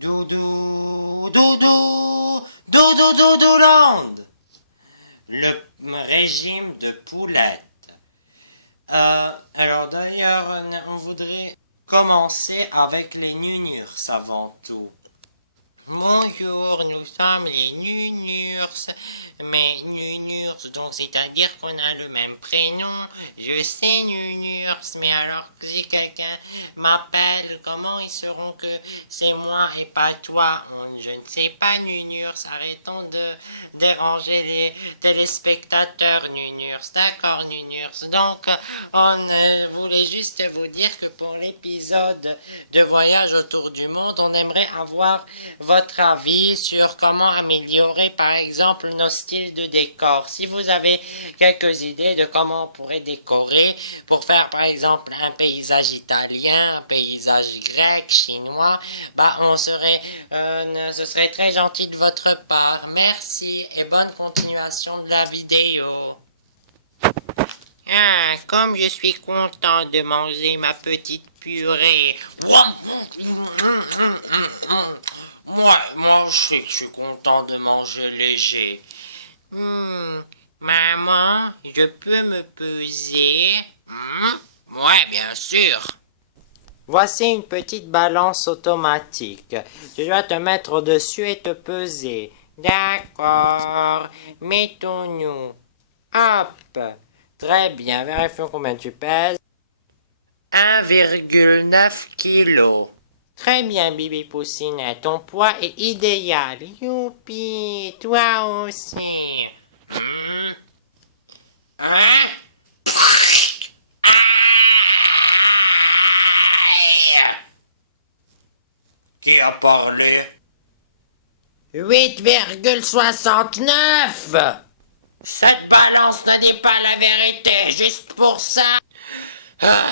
Doudou, doudou, doudou, doudouland. Le régime de poulette. Alors d'ailleurs, on voudrait commencer avec les nunurs avant tout. Bonjour, nous sommes les Nunurs. Mais Nunurs, donc c'est-à-dire qu'on a le même prénom. Je sais Nunurs, mais alors que si quelqu'un m'appelle, comment ils sauront que c'est moi et pas toi? Je ne sais pas Nunurs, arrêtons de déranger les téléspectateurs Nunurs. D'accord Nunurs, donc on voulait juste vous dire que pour l'épisode de voyage autour du monde, on aimerait avoir votre avis sur comment améliorer par exemple nos styles de décor. Si vous avez quelques idées de comment on pourrait décorer pour faire par exemple un paysage italien, un paysage grec, chinois, ce serait très gentil de votre part. Merci et bonne continuation de la vidéo. Ah, comme je suis content de manger ma petite purée. Moi aussi, je suis content de manger léger. Maman, je peux me peser? Ouais, bien sûr. Voici une petite balance automatique. Tu dois te mettre au-dessus et te peser. D'accord. Mettons-nous. Hop. Très bien. Vérifions combien tu pèses. 1,9 kg. Très bien, Bibi Poussinet. Ton poids est idéal. Youpi, toi aussi. Hein? Aïe! Qui a parlé? 8,69. Cette balance ne dit pas la vérité, juste pour ça.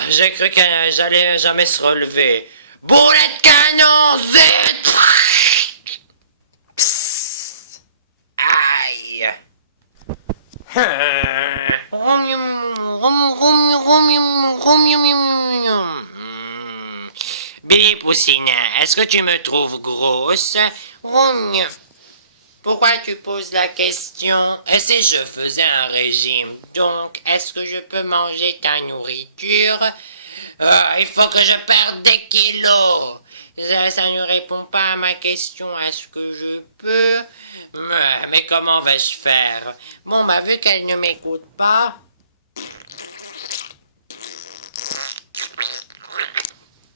J'ai cru qu'elle j'allais jamais se relever. Boulet de canon, zut! Psst. Aïe! Billy Poussinet, est-ce que tu me trouves grosse? Pourquoi tu poses la question? Et si je faisais un régime, donc est-ce que je peux manger ta nourriture? Il faut que je perde des kilos. Ça ne répond pas à ma question. Est-ce que je peux? Mais comment vais-je faire? Bon, vu qu'elle ne m'écoute pas.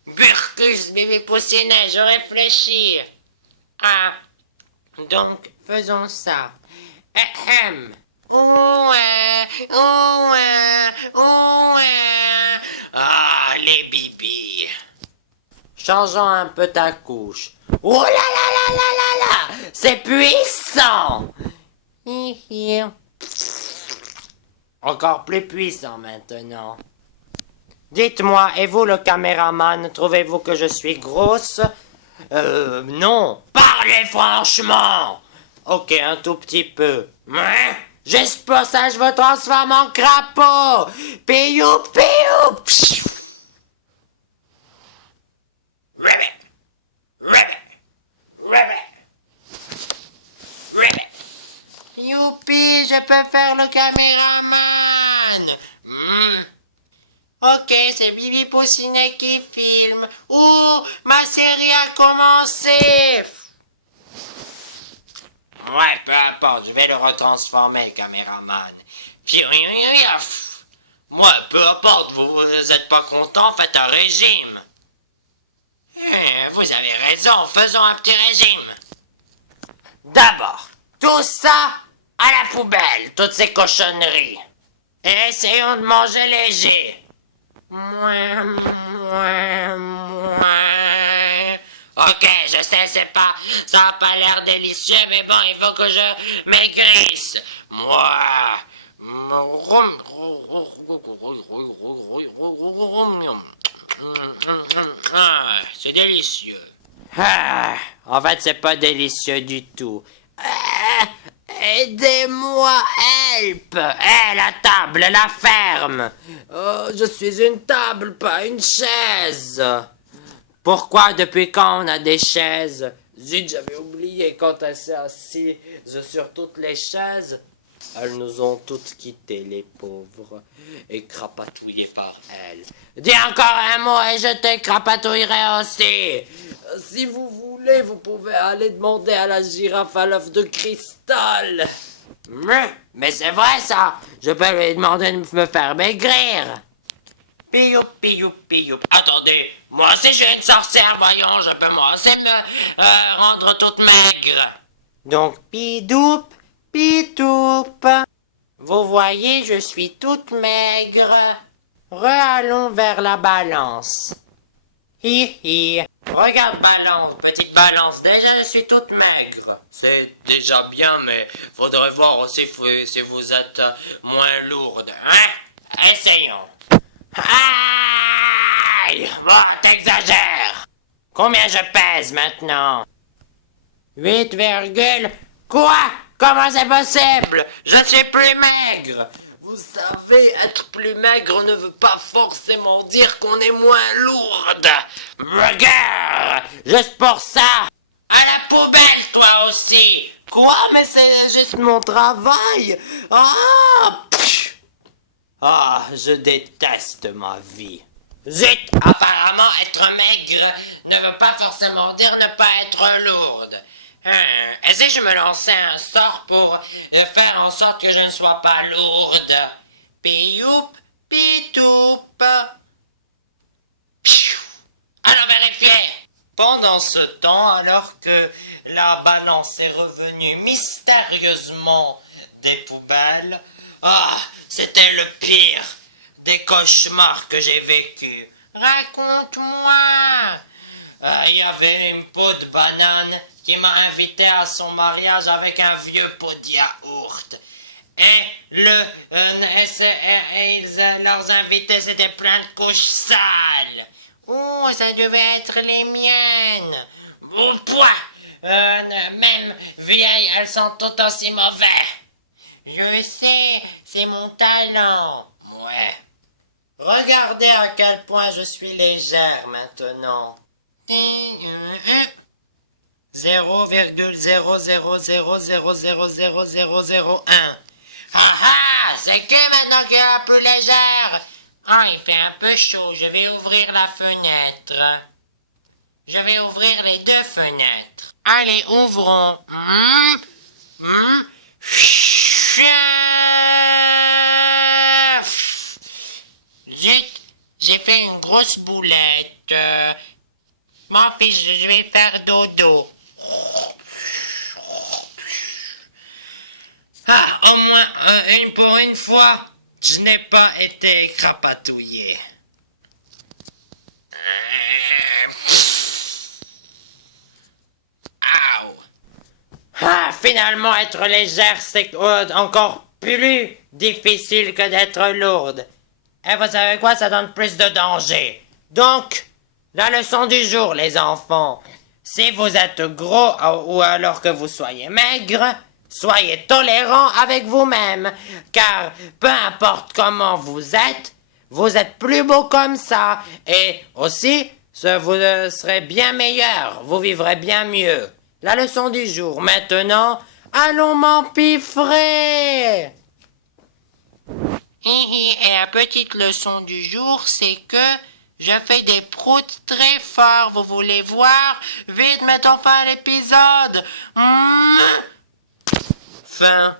Burkus, bébé Poussinet, je réfléchis. Ah, donc faisons ça. Ahem. Ah, les bibis. Changeons un peu ta couche. Oh là là là là là là! C'est puissant! Encore plus puissant maintenant. Dites-moi, et vous le caméraman, trouvez-vous que je suis grosse? Non. Parlez franchement! Ok, un tout petit peu. Juste pour ça, je me transforme en crapaud! Piou, piou! Youpi, je peux faire le caméraman! Ok, c'est Bibi Poussinet qui filme. Oh, ma série a commencé! Ouais, peu importe, je vais le retransformer, le caméraman. Moi, peu importe, vous êtes pas content, faites un régime. Vous avez raison, faisons un petit régime. D'abord, tout ça à la poubelle, toutes ces cochonneries. Et essayons de manger léger. Ok, je sais, ça a pas l'air délicieux, mais bon, il faut que je maigrisse. C'est délicieux. En fait, c'est pas délicieux du tout. Aidez-moi, help! La table, la ferme! Oh, je suis une table, pas une chaise! Pourquoi depuis quand on a des chaises? Zut, j'avais oublié quand elle s'est assise sur toutes les chaises. Elles nous ont toutes quittés, les pauvres, et crapatouillées par elles. Dis encore un mot et je te crapatouillerai aussi. Si vous voulez, vous pouvez aller demander à la girafe à l'œuf de cristal. Mais c'est vrai ça, je peux lui demander de me faire maigrir. Pioup, pioup, pioup. Attendez, moi aussi je suis une sorcière, voyons, je peux moi aussi me rendre toute maigre. Donc, pidoup, pidoup. Vous voyez, je suis toute maigre. Allons vers la balance. Hi hi. Regarde balance, petite balance, déjà je suis toute maigre. C'est déjà bien, mais faudrait voir aussi si vous êtes moins lourde, hein? Essayons. Aïe! Oh, t'exagères! Combien je pèse maintenant? 8, quoi? Comment c'est possible? Je suis plus maigre! Vous savez, être plus maigre ne veut pas forcément dire qu'on est moins lourde. Regarde! Juste pour ça! À la poubelle, toi aussi! Quoi? Mais c'est juste mon travail! Ah, je déteste ma vie. Zut! Apparemment, être maigre ne veut pas forcément dire ne pas être lourde. Est-ce que je me lançais un sort pour faire en sorte que je ne sois pas lourde? Pioup, pitoup. Allons vérifier. Pendant ce temps, alors que la balance est revenue mystérieusement des poubelles, c'était le pire des cauchemars que j'ai vécu. Raconte-moi. Il y avait une peau de banane qui m'a invité à son mariage avec un vieux pot de yaourt. Et leurs invités, c'était plein de couches sales. Oh, ça devait être les miennes. Bon poids. Même vieilles, elles sont tout aussi mauvais. Je sais, c'est mon talent. Ouais. Regardez à quel point je suis légère maintenant. 0,000000001. C'est que maintenant qu'elle est la plus légère. Il fait un peu chaud, je vais ouvrir la fenêtre. Je vais ouvrir les deux fenêtres. Allez, ouvrons. Zut, j'ai fait une grosse boulette. Mon fils, je vais faire dodo. Au moins, pour une fois, je n'ai pas été crapatouillé. Finalement, être légère, c'est encore plus difficile que d'être lourde. Et vous savez quoi, ça donne plus de danger. Donc, la leçon du jour, les enfants. Si vous êtes gros ou alors que vous soyez maigre, soyez tolérants avec vous-même. Car peu importe comment vous êtes plus beau comme ça. Et aussi, vous serez bien meilleur, vous vivrez bien mieux. La leçon du jour, maintenant, allons m'empiffrer. Et la petite leçon du jour, c'est que je fais des proutes très forts. Vous voulez voir? Vite, mettons fin à l'épisode. Fin.